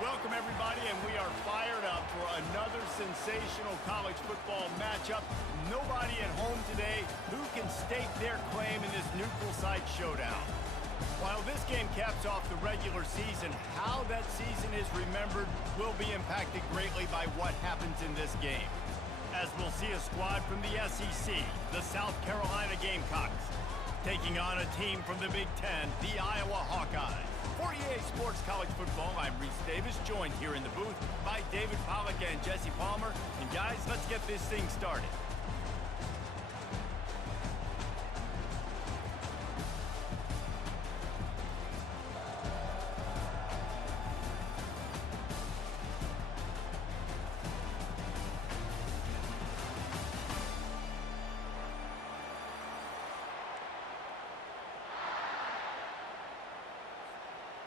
Welcome, everybody, and we are fired up for another sensational college football matchup. Nobody at home today who can stake their claim in this neutral site showdown. While this game caps off the regular season, how that season is remembered will be impacted greatly by what happens in this game. As we'll see a squad from the SEC, the South Carolina Gamecocks, taking on a team from the Big Ten, the Iowa Hawkeyes. For EA Sports College Football, I'm Reese Davis, joined here in the booth by David Pollack and Jesse Palmer. And guys, let's get this thing started.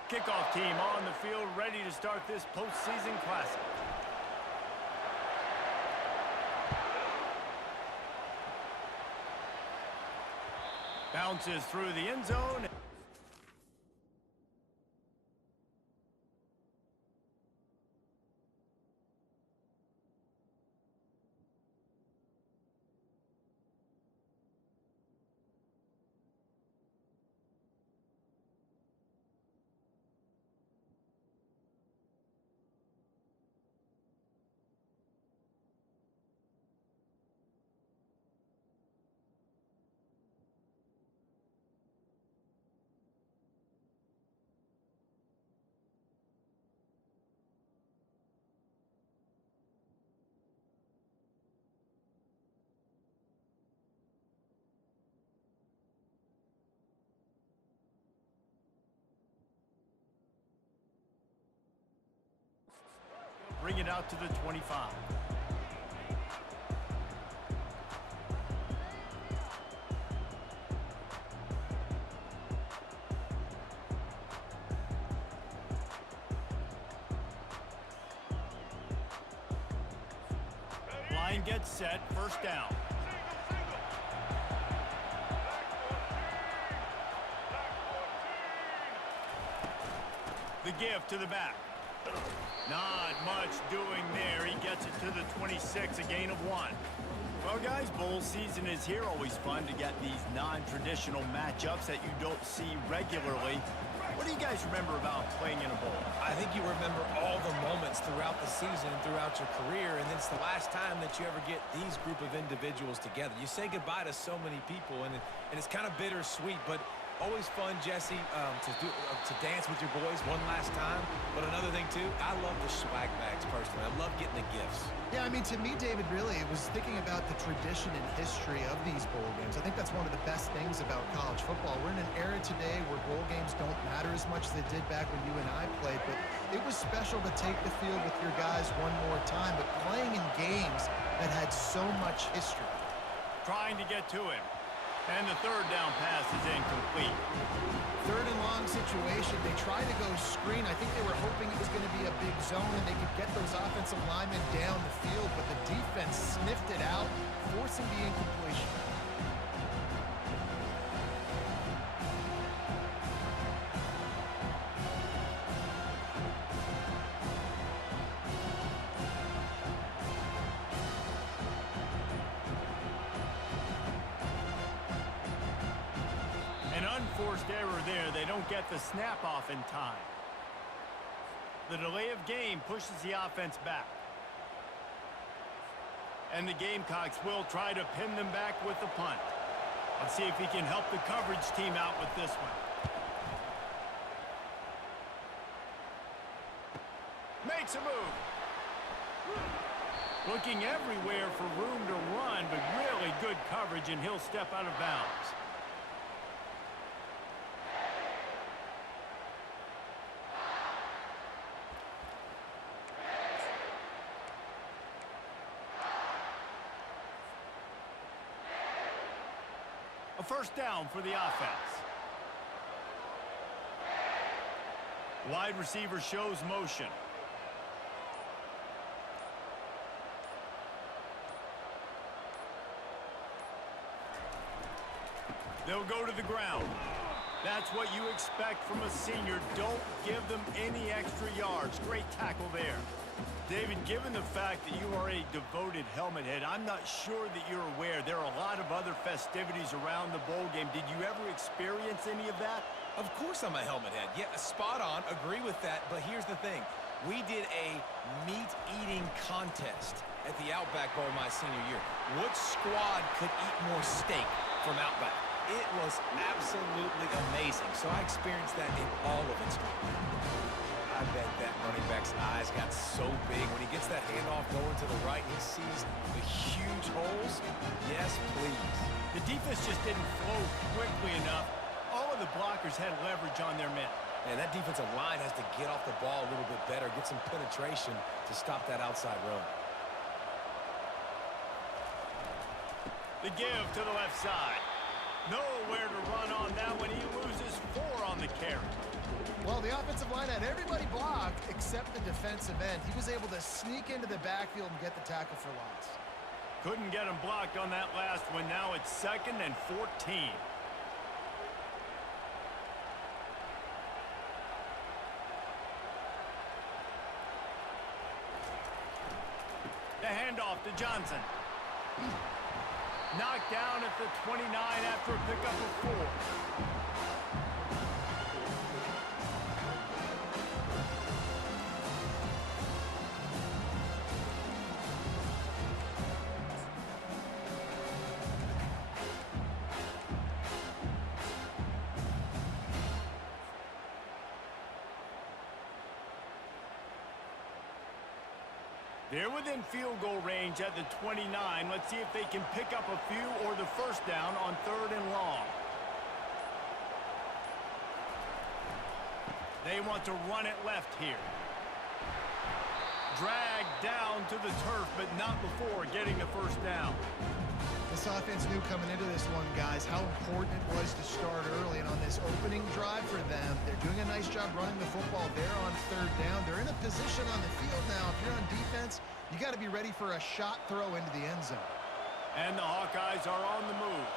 Kickoff team on the field, ready to start this postseason classic. Bounces through the end zone. Bring it out to the 25. Line gets set, first down. The give to the back. Not much doing there. He gets it to the 26, a gain of 1. Well, guys, bowl season is here. Always fun to get these non-traditional matchups that you don't see regularly. What do you guys remember about playing in a bowl? I think you remember all the moments throughout the season, throughout your career, and it's the last time that you ever get these group of individuals together. You say goodbye to so many people, and it's kind of bittersweet, but always fun, Jesse, to dance with your boys one last time. But another thing, too, I love the swag bags, personally. I love getting the gifts. Yeah, I mean, to me, David, really, it was thinking about the tradition and history of these bowl games. I think that's one of the best things about college football. We're in an era today where bowl games don't matter as much as they did back when you and I played, but it was special to take the field with your guys one more time, but playing in games that had so much history. Trying to get to him. And the third down pass is incomplete. Third and long situation. They tried to go screen. I think they were hoping it was going to be a big zone and they could get those offensive linemen down the field, but the defense sniffed it out, forcing the incompletion. Unforced error there. They don't get the snap off in time. The delay of game pushes the offense back. And the Gamecocks will try to pin them back with the punt. Let's see if he can help the coverage team out with this one. Makes a move. Looking everywhere for room to run, but really good coverage, and he'll step out of bounds. A first down for the offense. Wide receiver shows motion. They'll go to the ground. That's what you expect from a senior. Don't give them any extra yards. Great tackle there. David, given the fact that you are a devoted helmet head, I'm not sure that you're aware there are a lot of other festivities around the bowl game. Did you ever experience any of that? Of course I'm a helmet head. Yeah, spot on. Agree with that. But here's the thing. We did a meat-eating contest at the Outback Bowl my senior year. What squad could eat more steak from Outback? It was absolutely amazing. So I experienced that in all of its glory. I bet that running back's eyes got so big. When he gets that handoff going to the right, he sees the huge holes. Yes, please. The defense just didn't flow quickly enough. All of the blockers had leverage on their men. And that defensive line has to get off the ball a little bit better, get some penetration to stop that outside run. The give to the left side. Nowhere to run on that one. He loses 4 on the carry. Well, the offensive line had everybody blocked except the defensive end. He was able to sneak into the backfield and get the tackle for loss. Couldn't get him blocked on that last one. Now it's 2nd and 14. The handoff to Johnson. Knocked down at the 29 after a pickup of 4. They're within field goal range at the 29. Let's see if they can pick up a few or the first down on 3rd and long. They want to run it left here. Dragged down to the turf, but not before getting the first down. This offense knew coming into this one, guys, how important it was to start early. And on this opening drive for them, they're doing a nice job running the football. They're on 3rd down. They're in a position on the field now. If you're on defense, you got to be ready for a shot throw into the end zone. And the Hawkeyes are on the move.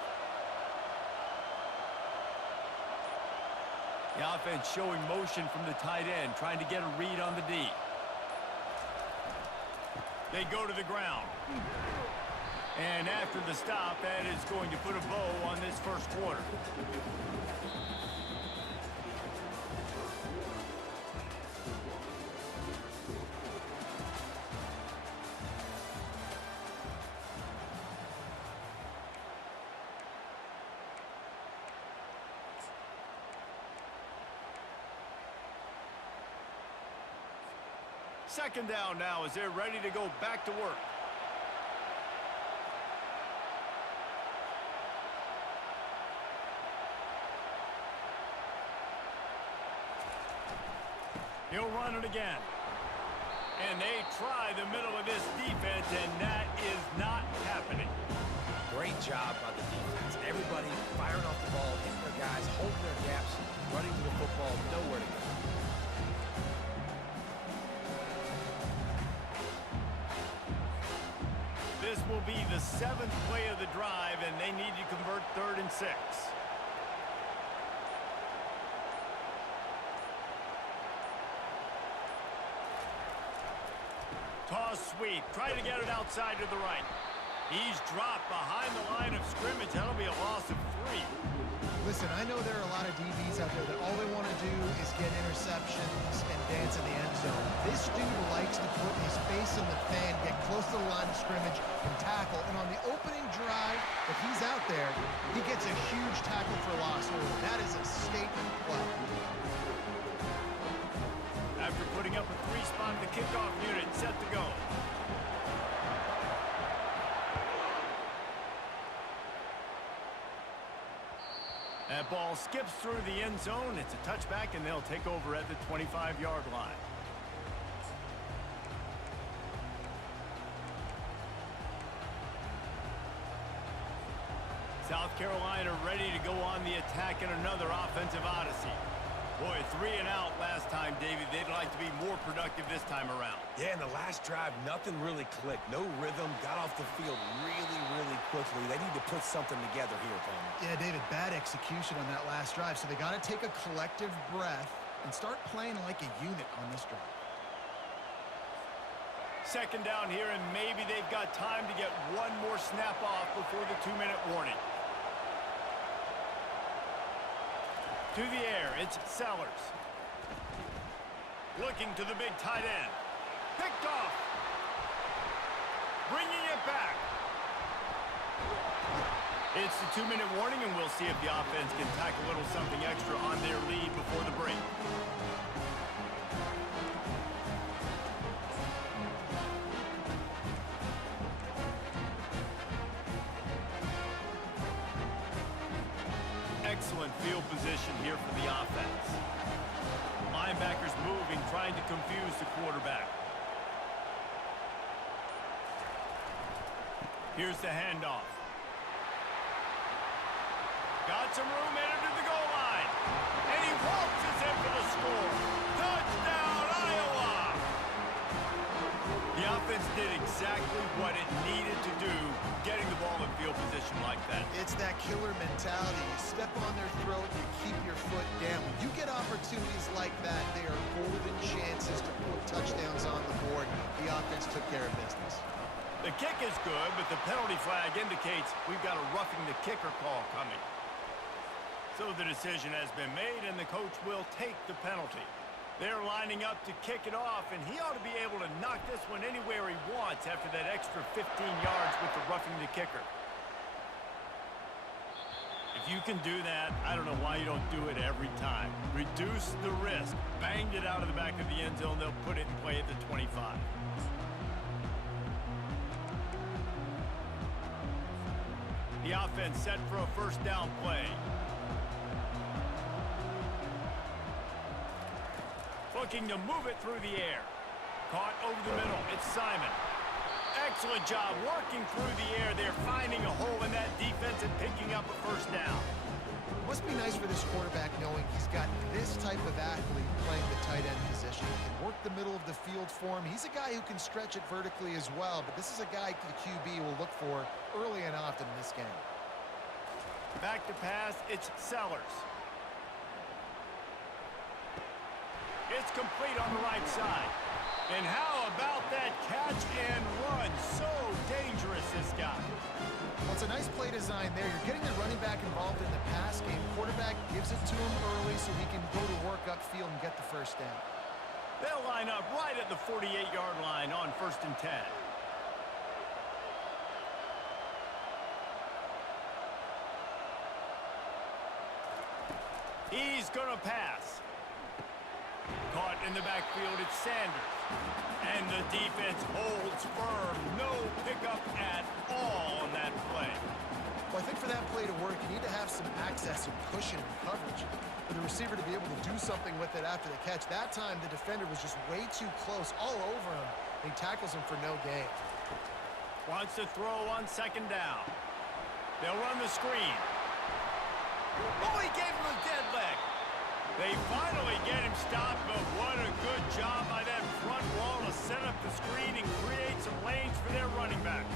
The offense showing motion from the tight end, trying to get a read on the D. They go to the ground. And after the stop, that is going to put a bow on this first quarter. Second down now as they're ready to go back to work. He'll run it again. And they try the middle of this defense, and that is not happening. Great job by the defense. Everybody firing off the ball, hitting their guys, holding their gaps, running to the football, nowhere to go. This will be the 7th play of the drive, and they need to convert 3rd and 6. Toss sweep. Try to get it outside to the right. He's dropped behind the line of scrimmage. That'll be a loss of 3. Listen, I know there are a lot of DBs out there that all they want to do is get interceptions and dance in the end zone. This dude likes to put his face in the fan, get close to the line of scrimmage, and tackle. And on the opening drive, if he's out there, he gets a huge tackle for loss. That is a statement play. After putting up a 3-spot, the kickoff unit set to go. That ball skips through the end zone. It's a touchback, and they'll take over at the 25-yard line. South Carolina ready to go on the attack in another offensive odyssey. Boy, 3 and out last time, David. They'd like to be more productive this time around. Yeah, in the last drive, nothing really clicked. No rhythm, got off the field really, really quickly. They need to put something together here, opponent. Yeah, David, bad execution on that last drive, so they got to take a collective breath and start playing like a unit on this drive. Second down here, and maybe they've got time to get one more snap off before the 2-minute warning. To the air, it's Sellers. Looking to the big tight end. Picked off. Bringing it back. It's the 2-minute warning, and we'll see if the offense can tack a little something extra on their lead before the break. Excellent field position here for the offense. Linebackers moving, trying to confuse the quarterback. Here's the handoff. Got some room, headed to the goal line. And he waltzes in for the score. Touchdown, Iowa! The offense did exactly what it needed to do, getting the ball in field position like that. It's that killer mentality. You step on their throat, you keep your foot down. When you get opportunities like that, they are golden chances to put touchdowns on the board. The offense took care of business. The kick is good, but the penalty flag indicates we've got a roughing the kicker call coming. So the decision has been made, and the coach will take the penalty. They're lining up to kick it off, and he ought to be able to knock this one anywhere he wants after that extra 15 yards with the roughing the kicker. If you can do that, I don't know why you don't do it every time. Reduce the risk. Banged it out of the back of the end zone. They'll put it in play at the 25. The offense set for a first down play. Looking to move it through the air. Caught over the middle. It's Simon. Excellent job working through the air. They're finding a hole in that defense and picking up a first down. It must be nice for this quarterback knowing he's got this type of athlete playing the tight end position. He can work the middle of the field for him. He's a guy who can stretch it vertically as well, but this is a guy the QB will look for early and often in this game. Back to pass. It's Sellers. It's complete on the right side. And how about that catch and run? So dangerous, this guy. Well, it's a nice play design there. You're getting the running back involved in the pass game. Quarterback gives it to him early so he can go to work upfield and get the first down. They'll line up right at the 48-yard line on 1st and 10. He's going to pass. Caught in the backfield, it's Sanders. And the defense holds firm. No pickup at all on that play. Well, I think for that play to work, you need to have some access and cushion and coverage. For the receiver to be able to do something with it after the catch. That time, the defender was just way too close, all over him. And he tackles him for no gain. Wants to throw on 2nd down. They'll run the screen. Oh, he gave him a dead leg. They finally get him stopped, but what a good job by that front wall to set up the screen and create some lanes for their running back.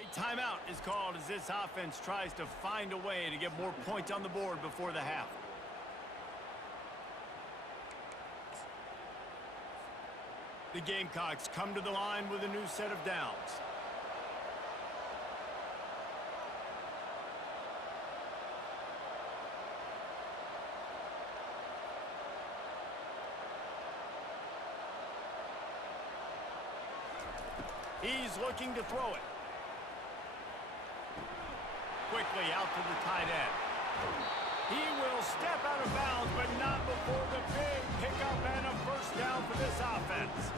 A timeout is called as this offense tries to find a way to get more points on the board before the half. The Gamecocks come to the line with a new set of downs. He's looking to throw it. Quickly out to the tight end. He will step out of bounds, but not before the big pickup and a first down for this offense.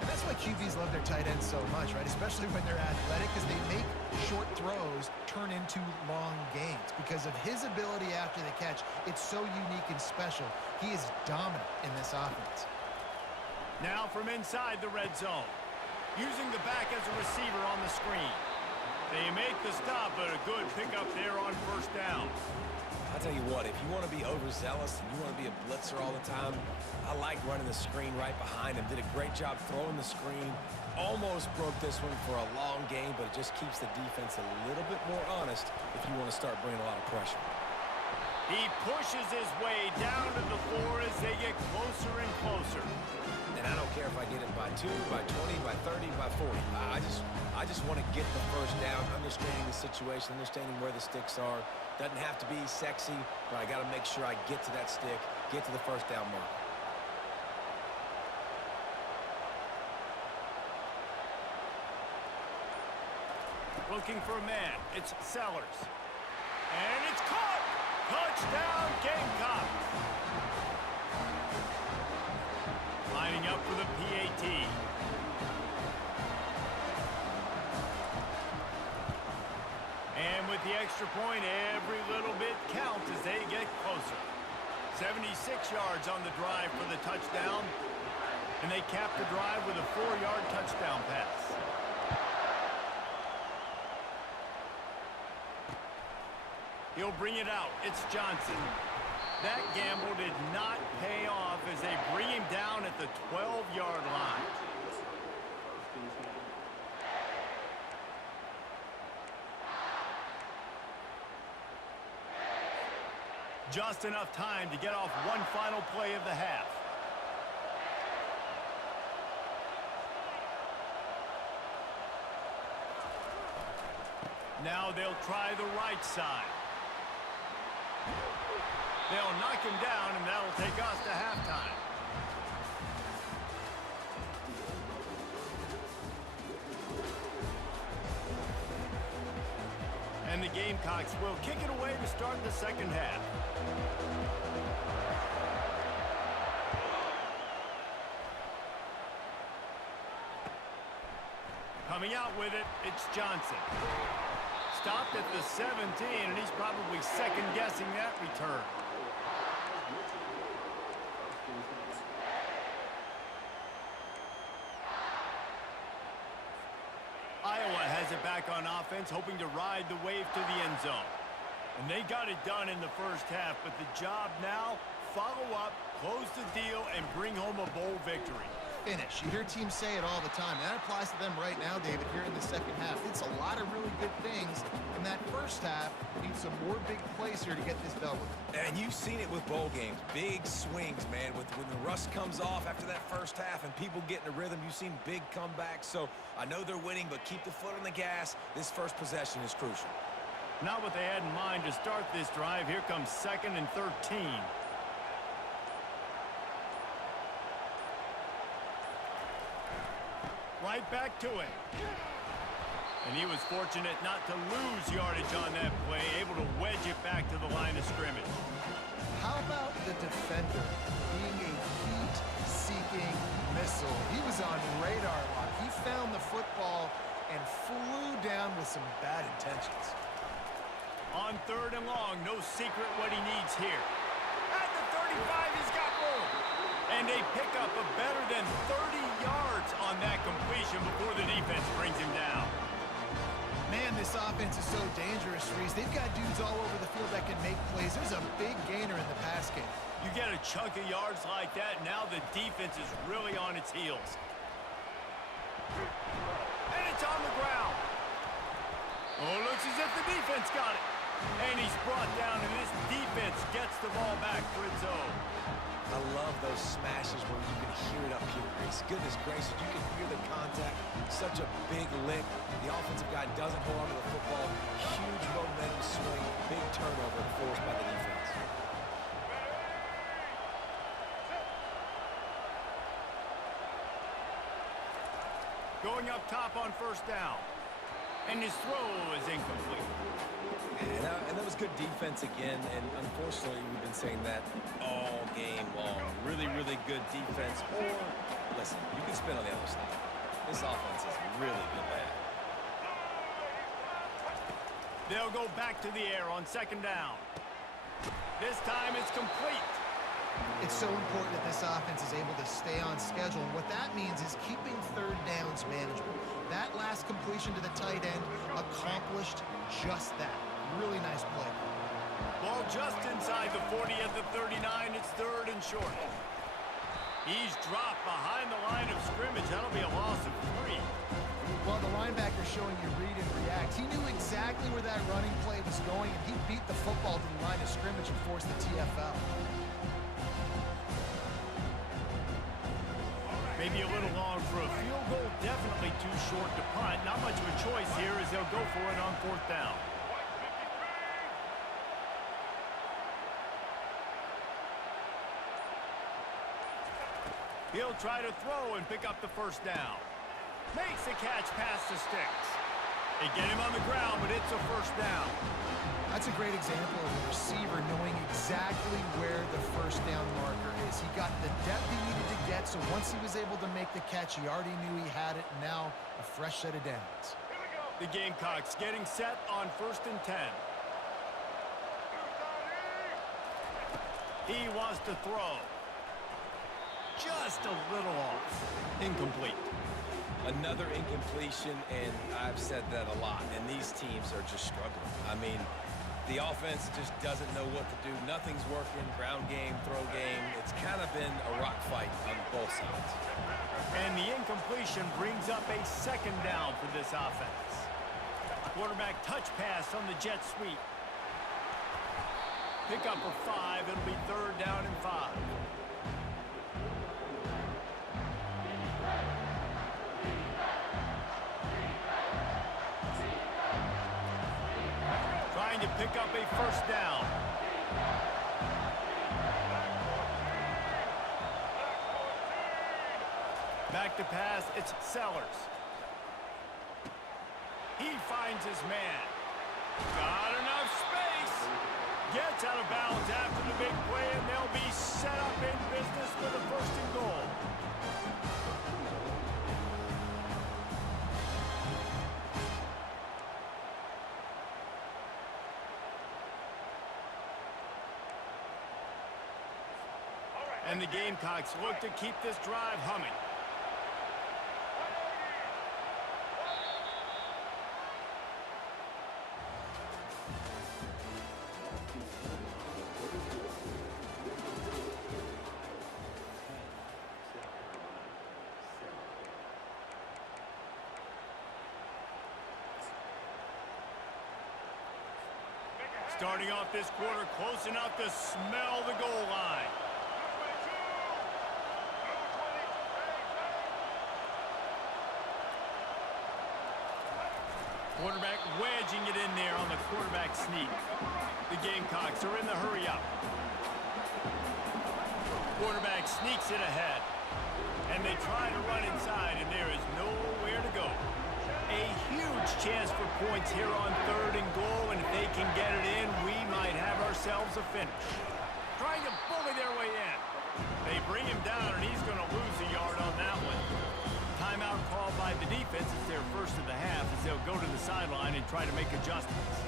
And that's why QBs love their tight ends so much, right? Especially when they're athletic, because they make short throws turn into long gains. Because of his ability after the catch, it's so unique and special. He is dominant in this offense. Now from inside the red zone. using the back as a receiver on the screen. They make the stop, but a good pickup there on first down. I'll tell you what, if you want to be overzealous and you want to be a blitzer all the time, I like running the screen right behind him. Did a great job throwing the screen. Almost broke this one for a long game, but it just keeps the defense a little bit more honest if you want to start bringing a lot of pressure. He pushes his way down to the floor as they get closer and closer. And I don't care if I get it by 2, by 20, by 30, by 40. I just want to get the first down, understanding the situation, understanding where the sticks are. Doesn't have to be sexy, but I got to make sure I get to that stick, get to the first down mark. Looking for a man. It's Sellers. And it's caught! Touchdown, Gamecocks! Lining up for the PAT. And with the extra point, every little bit counts as they get closer. 76 yards on the drive for the touchdown. And they cap the drive with a 4-yard touchdown pass. He'll bring it out. It's Johnson. That gamble did not pay off as they bring him down at the 12-yard line. Just enough time to get off one final play of the half. Now they'll try the right side. They'll knock him down, and that'll take us to halftime. And the Gamecocks will kick it away to start the second half. Coming out with it, it's Johnson. Stopped at the 17, and he's probably second-guessing that return. Iowa has it back on offense, hoping to ride the wave to the end zone. And they got it done in the first half, but the job now, follow up, close the deal, and bring home a bowl victory. Finish. You hear teams say it all the time, and that applies to them right now, David, here in the second half. It's a lot of really good things in that first half. Need some more big plays here to get this done with. And you've seen it with bowl games. Big swings, man. When the rust comes off after that first half and people get in a rhythm, you've seen big comebacks. So I know they're winning, but keep the foot on the gas. This first possession is crucial. Not what they had in mind to start this drive. Here comes 2nd and 13. Right back to it. And he was fortunate not to lose yardage on that play, able to wedge it back to the line of scrimmage. How about the defender being a heat-seeking missile? He was on radar lock. He found the football and flew down with some bad intentions. On 3rd and long, no secret what he needs here. At the 35, he's got room. And they pick up a better than 30 yards on that completion before the defense brings him down. Man, this offense is so dangerous, Reese. They've got dudes all over the field that can make plays. There's a big gainer in the pass game. You get a chunk of yards like that, now the defense is really on its heels. And it's on the ground. Oh, looks as if the defense got it. And he's brought down, and this defense gets the ball back for its own. I love those smashes where you can hear it up here, Grace. Goodness gracious, you can hear the contact. Such a big lick. The offensive guy doesn't hold on to the football. Huge momentum swing. Big turnover forced by the defense. Going up top on first down. And his throw is incomplete. And that was good defense again, and unfortunately we've been saying that all game long. Really, really good defense. Or, listen, you can spin on the other side. This offense has really been bad. They'll go back to the air on 2nd down. This time it's complete. It's so important that this offense is able to stay on schedule. And what that means is keeping third downs manageable. That last completion to the tight end accomplished just that. Really nice play. Ball just inside the 40 at the 39. It's third and short. He's dropped behind the line of scrimmage. That'll be a loss of 3. Well, the linebacker showing you read and react. He knew exactly where that running play was going, and he beat the football to the line of scrimmage and forced the TFL. Maybe a little long for a field goal. Definitely too short to punt. Not much of a choice here as they'll go for it on fourth down. He'll try to throw and pick up the first down. Makes the catch past the sticks. They get him on the ground, but it's a first down. That's a great example of a receiver knowing exactly where the first down marker is. He got the depth he needed to get, so once he was able to make the catch, he already knew he had it, and now a fresh set of downs. The Gamecocks getting set on 1st and 10. He wants to throw. Just a little off. Incomplete. Another incompletion, and I've said that a lot, and these teams are just struggling. I mean, the offense just doesn't know what to do. Nothing's working. Ground game, throw game. It's kind of been a rock fight on both sides. And the incompletion brings up a second down for this offense. Quarterback touch pass on the jet sweep. Pick up for 5. It'll be third down and 5. Trying to pick up a first down. Back to pass, it's Sellers. He finds his man. Got enough space. Gets out of bounds after the big play, and they'll be set up in business for the first and goal. And the Gamecocks look to keep this drive humming. Starting off this quarter close enough to smell the goal line. Quarterback wedging it in there on the quarterback sneak. The Gamecocks are in the hurry up. Quarterback sneaks it ahead. And they try to run inside, and there is nowhere to go. A huge chance for points here on third and goal, and if they can get it in, we might have ourselves a finish. Trying to bully their way in. They bring him down, and he's going to lose a yard on that one. Timeout called by the defense. It's their first of the half as they'll go to the sideline and try to make adjustments.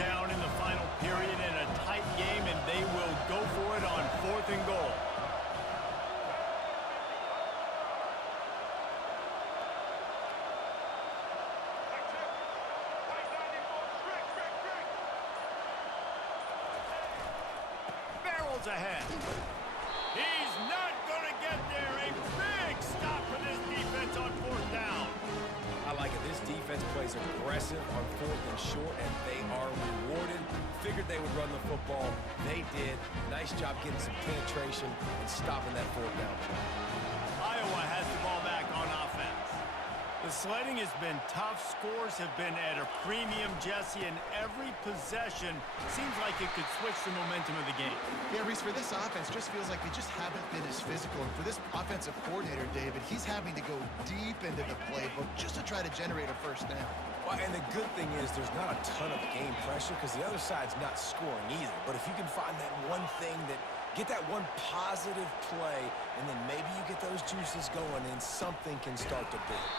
Down in the final period in a tight game, and they will go for it on 4th and goal. Ahead. He's not going to get there. A big stop for this defense on 4th down. I like it. This defense plays aggressive on 4th and short, and they are rewarded. Figured they would run the football. They did. Nice job getting some penetration and stopping that 4th down. Iowa has the ball back on offense. The sledding has been tough. Scores have been at a premium, Jesse, and every possession seems like it could switch the momentum of the game. Yeah, Reese, for this offense, just feels like they just haven't been as physical. And for this offensive coordinator, David, he's having to go deep into the playbook just to try to generate a first down. Well, and the good thing is there's not a ton of game pressure because the other side's not scoring either. But if you can find that one thing that get that one positive play, and then maybe you get those juices going and something can start to build.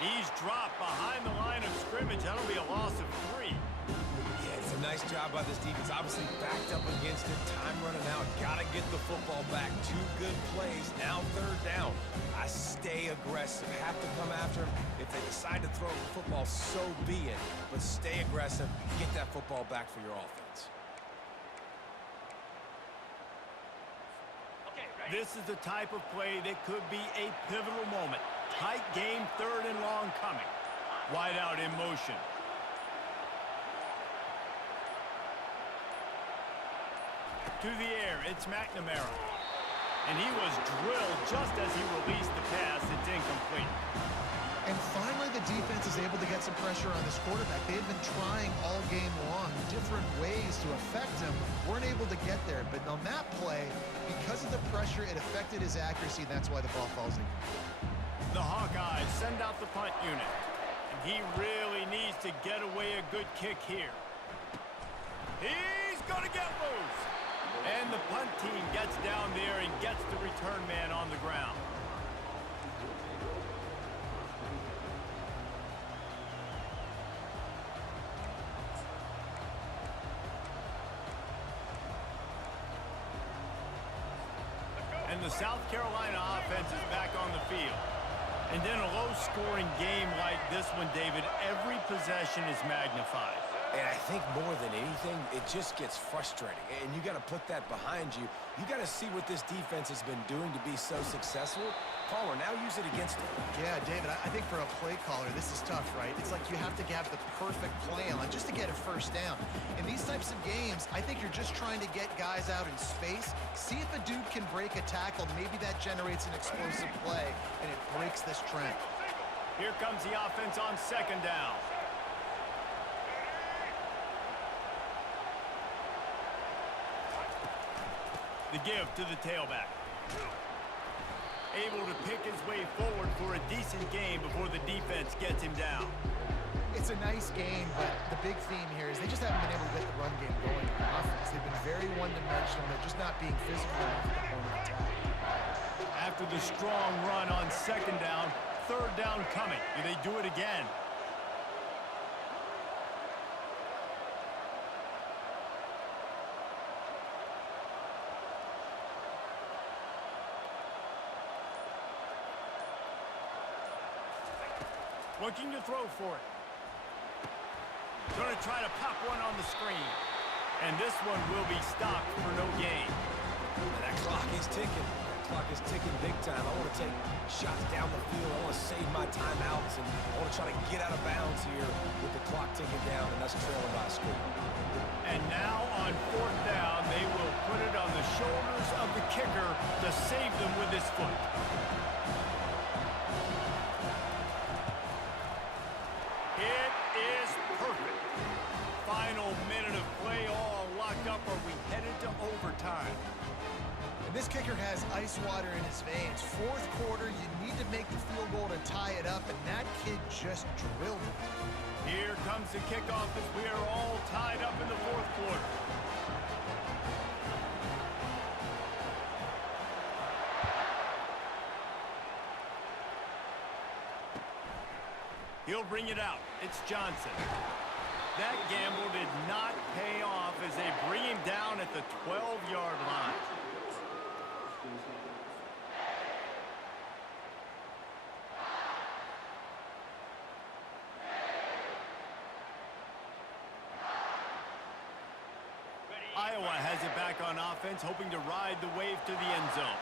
He's dropped behind the line of scrimmage. That'll be a loss of 3. Yeah, it's a nice job by this defense. Obviously backed up against it. Time running out. Got to get the football back. 2 good plays. Now 3rd down. I stay aggressive. Have to come after him. If they decide to throw the football, so be it. But stay aggressive. Get that football back for your offense. This is the type of play that could be a pivotal moment. Tight game, 3rd and long coming. Wide out in motion. To the air, it's McNamara. And he was drilled just as he released the pass. It's incomplete. And finally, the defense is able to get some pressure on this quarterback. They had been trying all game long, different ways to affect him. Weren't able to get there. But on that play, because of the pressure, it affected his accuracy. That's why the ball falls in. The Hawkeyes send out the punt unit. And he really needs to get away a good kick here. He's going to get loose. And the punt team gets down there and gets the return man on the ground. And the South Carolina offense is back on the field. And in a low-scoring game like this one, David, every possession is magnified. And I think more than anything, it just gets frustrating. And you got to put that behind you. You got to see what this defense has been doing to be so successful. Caller, now use it against him. Yeah, David, I think for a play caller, this is tough, right? It's like you have to have the perfect play on just to get a first down. In these types of games, I think you're just trying to get guys out in space, see if a dude can break a tackle. Maybe that generates an explosive play, and it breaks this trend. Here comes the offense on 2nd down. The give to the tailback. Able to pick his way forward for a decent game before the defense gets him down. It's a nice game, but the big theme here is they just haven't been able to get the run game going in offense. They've been very one-dimensional. They're just not being physical enough at the point of attack. After the strong run on 2nd down, 3rd down coming. Do they do it again? Looking to throw for it. Going to try to pop one on the screen. And this one will be stopped for no gain. And that clock is ticking. That clock is ticking big time. I want to take shots down the field. I want to save my timeouts. And I want to try to get out of bounds here with the clock ticking down and us trailing by a score. And now on 4th down, they will put it on the shoulders of the kicker to save them with his foot. It is perfect. Final minute of play, all locked up. Are we headed to overtime? And this kicker has ice water in his veins. 4th quarter, you need to make the field goal to tie it up, and that kid just drilled it. Here comes the kickoff as we are all tied up in the 4th quarter. He'll bring it out. It's Johnson. That gamble did not pay off as they bring him down at the 12-yard line. Iowa has it back on offense, hoping to ride the wave to the end zone.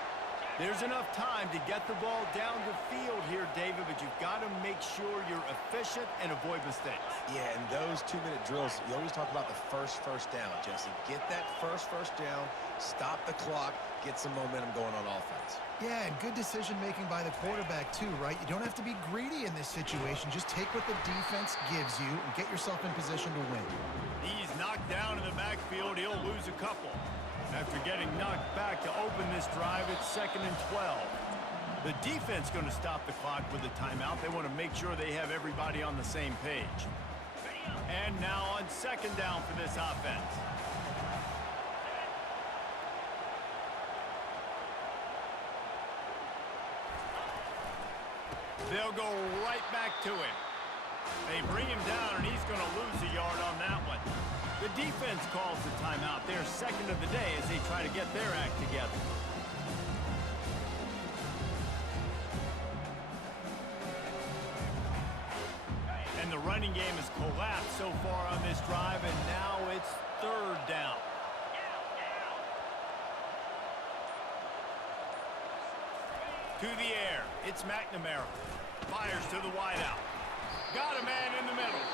There's enough time to get the ball down the field here, David, but you've got to make sure you're efficient and avoid mistakes. Yeah, and those 2-minute drills, you always talk about the first down, Jesse. Get that first down, stop the clock, get some momentum going on offense. Yeah, and good decision-making by the quarterback, too, right? You don't have to be greedy in this situation. Just take what the defense gives you and get yourself in position to win. He's knocked down in the backfield. He'll lose a couple. After getting knocked back to open this drive, it's 2nd and 12. The defense going to stop the clock with a timeout. They want to make sure they have everybody on the same page. And now on 2nd down for this offense. They'll go right back to him. They bring him down, and he's going to lose a yard on that one. The defense calls the timeout. Their second of the day as they try to get their act together. And the running game has collapsed so far on this drive, and now it's third down. To the air, it's McNamara. Fires to the wideout. Got a man in the middle.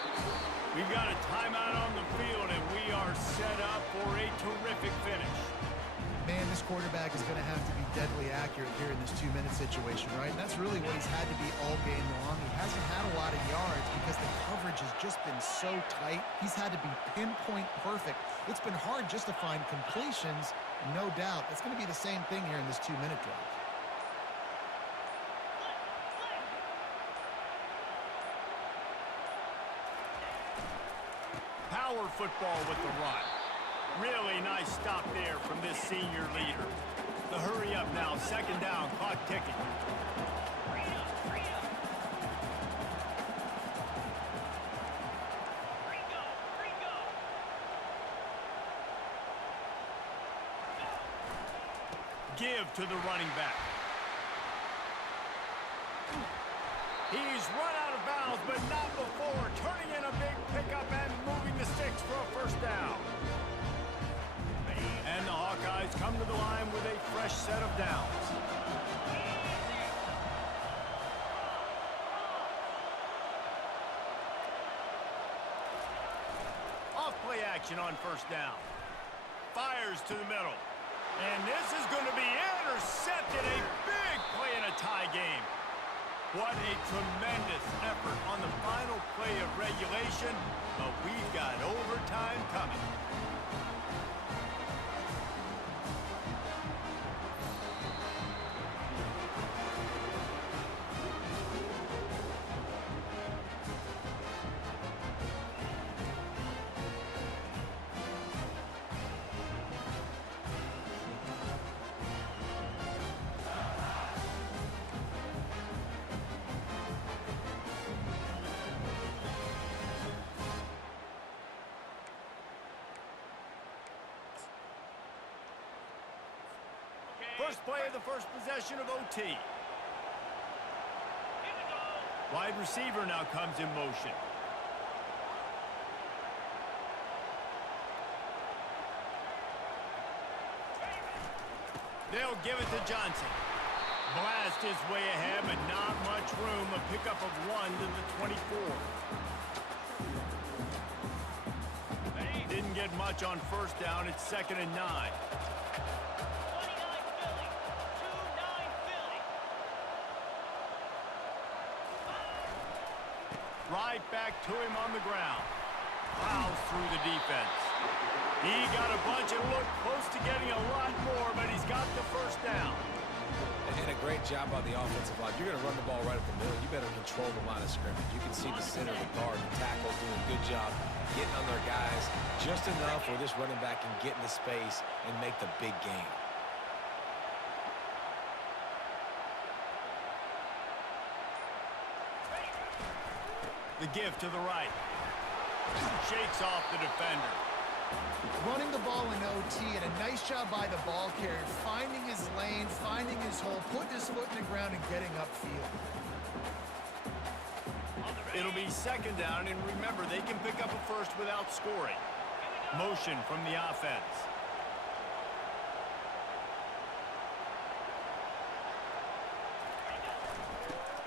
We've got a timeout on the field, and we are set up for a terrific finish. Man, this quarterback is going to have to be deadly accurate here in this 2-minute situation, right? And that's really what he's had to be all game long. He hasn't had a lot of yards because the coverage has just been so tight. He's had to be pinpoint perfect. It's been hard just to find completions, no doubt. It's going to be the same thing here in this 2-minute drive. Power football with the run. Really nice stop there from this senior leader. The hurry up now, second down, clock ticking. Give to the running back. He's run out of bounds, but not before turning in a big pickup and moving the sticks for a first down. And the Hawkeyes come to the line with a fresh set of downs. Off play action on first down. Fires to the middle. And this is going to be intercepted. A big play in a tie game. What a tremendous effort on the final play of regulation, but we've got overtime coming. First play of the first possession of OT. Wide receiver now comes in motion. They'll give it to Johnson. Blast his way ahead, but not much room. A pickup of 1 to the 24. Didn't get much on first down. It's 2nd and 9. Right back to him on the ground. Plows through the defense. He got a bunch and looked close to getting a lot more, but he's got the first down. And a great job on the offensive line. You're going to run the ball right up the middle. You better control the line of scrimmage. You can see the center of the guard, the tackle doing a good job getting on their guys just enough where this running back can get into space and make the big game. The give to the right. Shakes off the defender. Running the ball in OT, and a nice job by the ball carrier, finding his lane, finding his hole, putting his foot in the ground and getting upfield. It'll be 2nd down, and remember, they can pick up a first without scoring. Motion from the offense.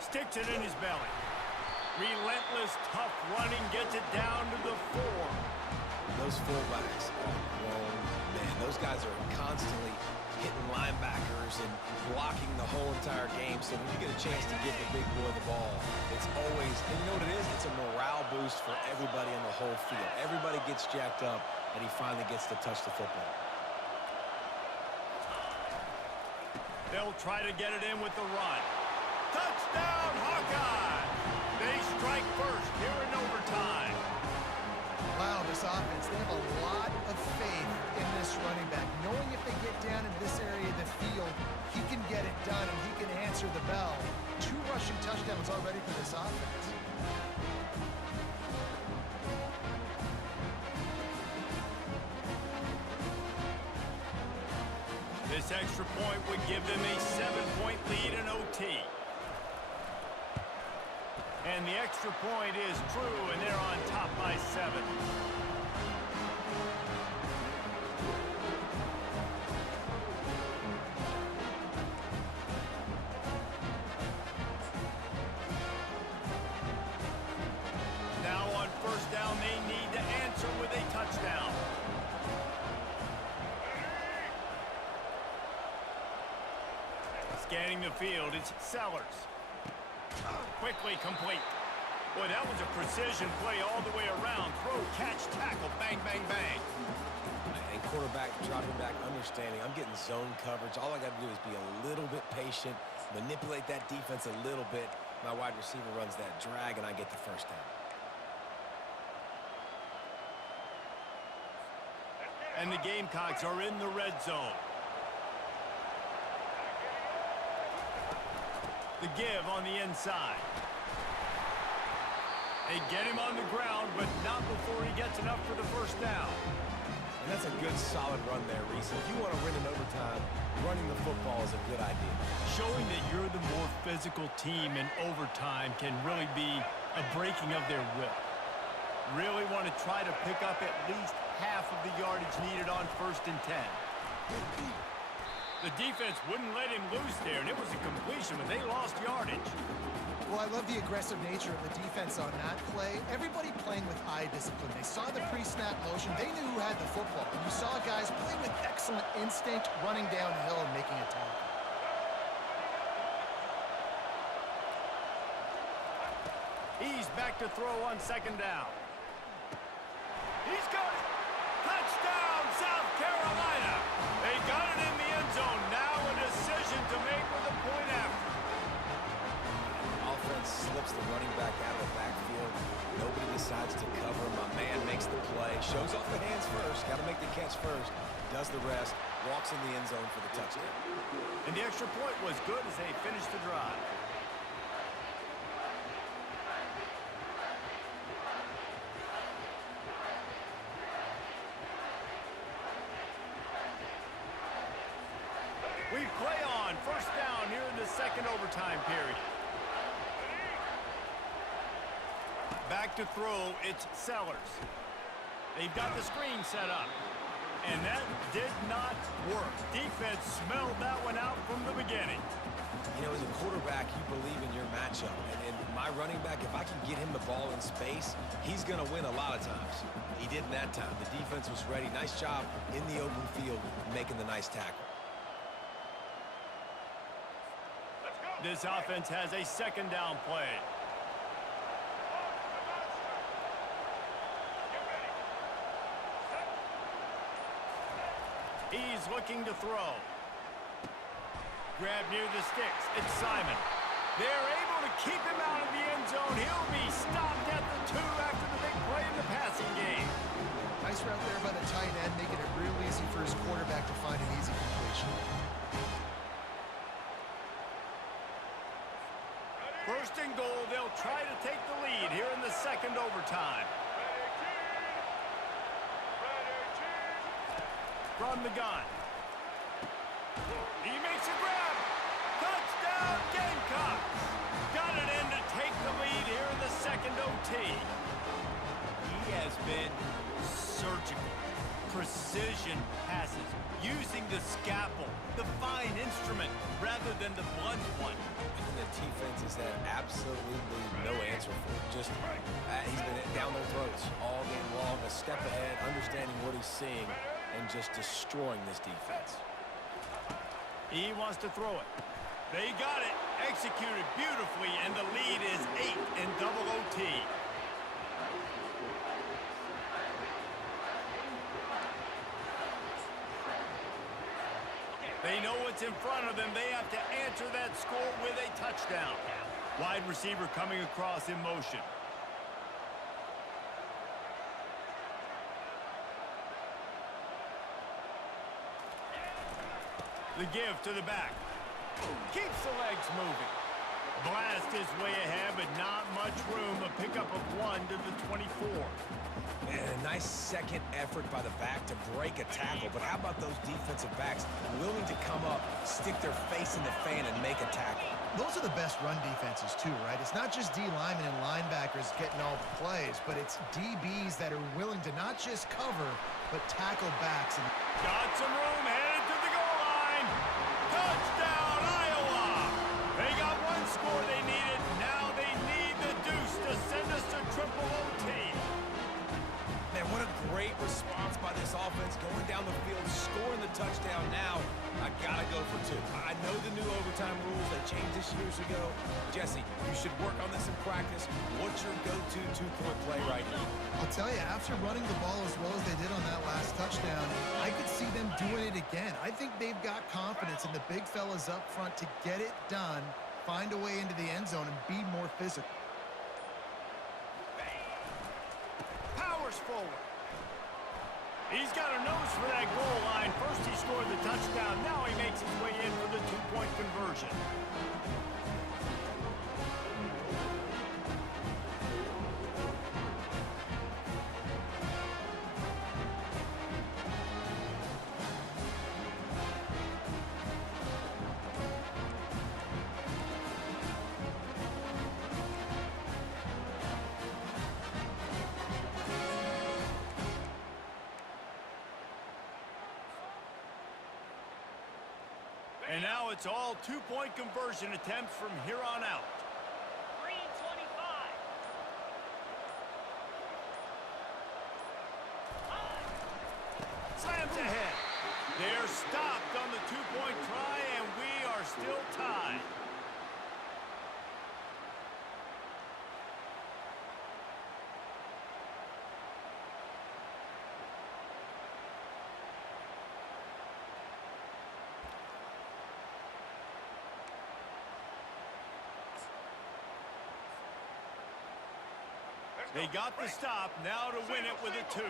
Sticks it in his belly. Relentless, tough running, gets it down to the 4. Those fullbacks are grown men. Those guys are constantly hitting linebackers and blocking the whole entire game. So when you get a chance to give the big boy the ball, it's always, and you know what it is? It's a morale boost for everybody on the whole field. Everybody gets jacked up, and he finally gets to touch the football. They'll try to get it in with the run. Touchdown, Hawkeye! They strike first here in overtime. Wow, this offense, they have a lot of faith in this running back. Knowing if they get down into this area of the field, he can get it done and he can answer the bell. 2 rushing touchdowns. touchdowns already for this offense. This extra point would give them a 7-point lead in OT. And the extra point is true, and they're on top by 7. Now on first down, they need to answer with a touchdown. Scanning the field, it's Sellers. Quickly complete. Boy, that was a precision play all the way around. Throw, catch, tackle, bang, bang, bang. And quarterback dropping back, understanding. I'm getting zone coverage. All I got to do is be a little bit patient, manipulate that defense a little bit. My wide receiver runs that drag, and I get the first down. And the Gamecocks are in the red zone. The give on the inside. They get him on the ground, but not before he gets enough for the first down. And that's a good, solid run there, Reese. If you want to win in overtime, running the football is a good idea. Showing that you're the more physical team in overtime can really be a breaking of their will. Really want to try to pick up at least half of the yardage needed on 1st and 10. The defense wouldn't let him loose there, and it was a completion, but they lost yardage. Well, I love the aggressive nature of the defense on that play. Everybody playing with eye discipline. They saw the pre-snap motion. They knew who had the football. And you saw guys play with excellent instinct, running downhill and making a tackle. He's back to throw on 2nd down. He's got it. Touchdown, South Carolina. They got it in the end zone. Now a decision to make with a point after. Offense slips the running back out of the backfield. Nobody decides to cover. My man makes the play. Shows off the hands first. Got to make the catch first. Does the rest. Walks in the end zone for the touchdown. And the extra point was good as they finished the drive. We play on 1st down here in the 2nd overtime period. Back to throw, it's Sellers. They've got the screen set up. And that did not work. Defense smelled that one out from the beginning. You know, as a quarterback, you believe in your matchup. And my running back, if I can get him the ball in space, he's going to win a lot of times. He didn't that time. The defense was ready. Nice job in the open field making the nice tackle. This offense has a 2nd down play. He's looking to throw. Grab near the sticks. It's Simon. They're able to keep him out of the end zone. He'll be stopped at the 2 after the big play in the passing game. Nice route there by the tight end, making it real easy for his quarterback to find an easy completion. 1st and goal, they'll try to take the lead here in the 2nd overtime. From the gun. He makes a grab. Touchdown, Gamecocks. Got it in to take the lead here in the 2nd OT. He has been surgical. Precision passes. Using the scalpel, the fine instrument, rather than the blunt one. And the defense has had absolutely no answer for it. Just, he's been down their throats all game long, a step ahead, understanding what he's seeing, and just destroying this defense. He wants to throw it. They got it. Executed beautifully, and the lead is 8 in double OT. They know what's in front of them. They have to answer that score with a touchdown. Wide receiver coming across in motion. The give to the back. Keeps the legs moving. Blast his way ahead, but not much room. A pickup of 1 to the 24. And a nice second effort by the back to break a tackle. But how about those defensive backs willing to come up, stick their face in the fan, and make a tackle? Those are the best run defenses, too, right? It's not just D linemen and linebackers getting all the plays, but it's DBs that are willing to not just cover, but tackle backs. And got some room, headed to the goal line. Touchdown, Iowa! They got one score they needed. Now they need the deuce to send us to triple OT. Man, what a great response by this offense, going down the field, scoring the touchdown. Now, I gotta go for 2. I know the new overtime rules, they changed this years ago. Jesse, you should work on this in practice. What's your go-to two-point play right now? I'll tell you, after running the ball as well as they did on that last touchdown, I could see them doing it again. I think they've got confidence in the big fellas up front to get it done, find a way into the end zone, and be more physical. Powers forward. He's got a nose for that goal line. First he scored the touchdown. Now he makes his way in for the two-point conversion. And now it's all two-point conversion attempts from here on out. Green 25. Slams ahead. They're stopped on the two-point try, and we are still tied. They got the stop, now to win it with a 2.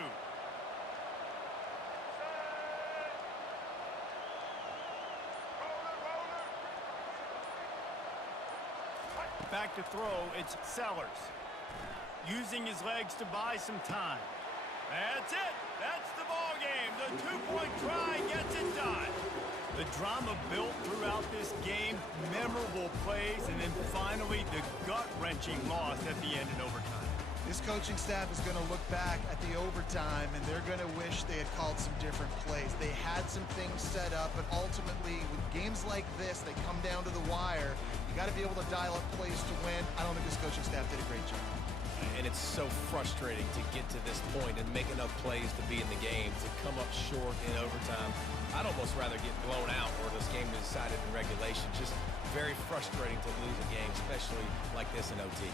Back to throw, it's Sellers. Using his legs to buy some time. That's it! That's the ball game. The two-point try gets it done. The drama built throughout this game, memorable plays, and then finally the gut-wrenching loss at the end in overtime. This coaching staff is going to look back at the overtime, and they're going to wish they had called some different plays. They had some things set up, but ultimately, with games like this, they come down to the wire. You got to be able to dial up plays to win. I don't think this coaching staff did a great job. And it's so frustrating to get to this point and make enough plays to be in the game, to come up short in overtime. I'd almost rather get blown out or this game is decided in regulation. Just very frustrating to lose a game, especially like this in OT.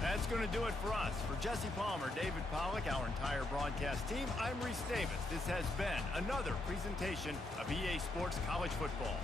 That's going to do it for us. For Jesse Palmer, David Pollack, our entire broadcast team, I'm Reese Davis. This has been another presentation of EA Sports College Football.